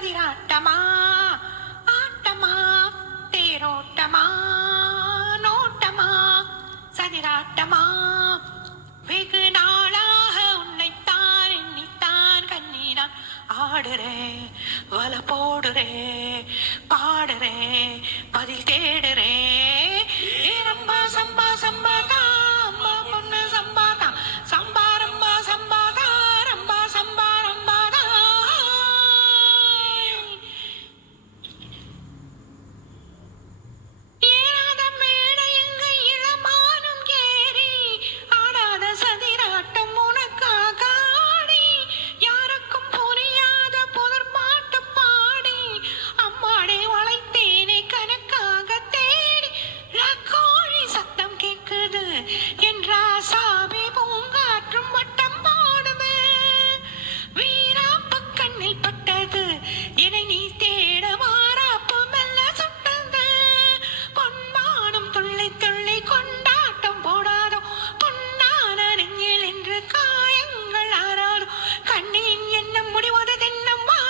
சதிராட்டமா ஆட்டமா தேரோட்டமா நோட்டமா சதிராட்டமா வெகு நாளாக உன்னைத்தான் எண்ணித்தான் கண்ணீனான் ஆடுறேன் வல போடுறேன் பாடுறேன் பதில் தேடுறேன் ரம்பா சம்பா சம்பாதா அம்மா பொண்ணு சம்பாதா சம்பா ரம்பா சம்பாதா ரம்பா சம்பா ரம்பாதா ஏறாத மேடை எங்க இளமானும் ஏறி ஆடாத சதிராட்டம் உனக்காக ஆடி யாருக்கும் புரியாத புதர் பாட்டு பாடி அம்மாடே வளைத்தேனே கணக்காக தேடி கோழி சத்தம் கேக்குது என்றா சாமி பூங்காற்றும் வட்டம் பாடுது வீராப்பு கண்ணில் பட்டது என்னை நீ தேட மாறாப்பு மெல்ல சுட்டது பொன்மானம் துள்ளி துள்ளி கொண்டாட்டம் போடாதோ பொன்னான நெஞ்சில் என்று காயங்கள் ஆறாதோ கண்ணின் எண்ணம் முடிவது தென்னம்மா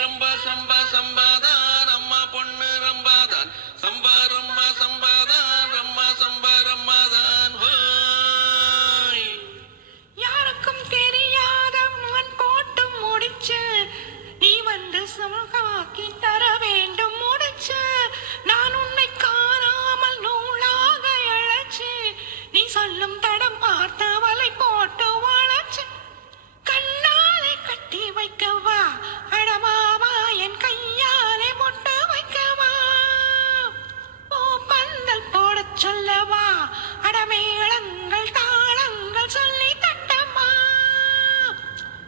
ரம்பா சம்பா சம்பாதான் அம்மா பொண்ணு ரம்பாதான் சம்பா ரம்பா சம்பாதான் ரம்பா சம்பா ரம்பாதான் ஹோய். யாருக்கும் தெரியாத முகன் போட்டு முடிச்சு நீ வந்து சமூகமாக்கி தர வேண்டும் முடிச்சு நான் உன்னை காணாமல் நூலாக இழைச்சு நீ சொல்லும் தடம் பார்த்து வலை போட்டு வளைச்சு கண்ணாலே கட்டி வைக்கவா அடமாமா என் கையாலே மொட்டு வைக்கவா ஓ பந்தல் போடச் சொல்லவா அடமேளங்கள் தாளங்கள் சொல்லி தட்டம்மா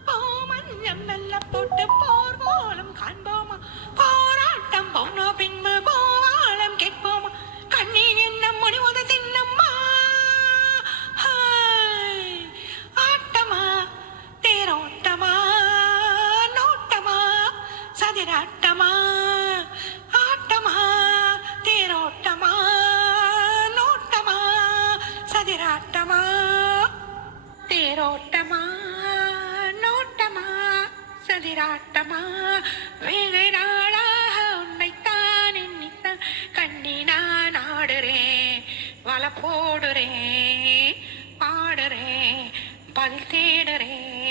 ஓ மஞ்சள் மெல்ல போட்டு போர் கோலம் காண்போமா போராட்டம் போனோ பின்பு போவாளம் கேட்போமா கண்ணீர் என்ன முடிவது தின்னம்மா ஹாய். ஆட்டமா தேரோட்டமா நோட்டமா சதிராட்டமா ஆட்டமா தேரோட்டமா நோட்டமா சதிராட்டமா தேரோட்டமா நோட்டமா சதிராட்டமா வெகு நாளாக உன்னைத்தான் எண்ணித்தான் கண்ணி நான் ஆடுறேன் வல போடுறேன் பாடுறேன் பதில் தேடுறேன்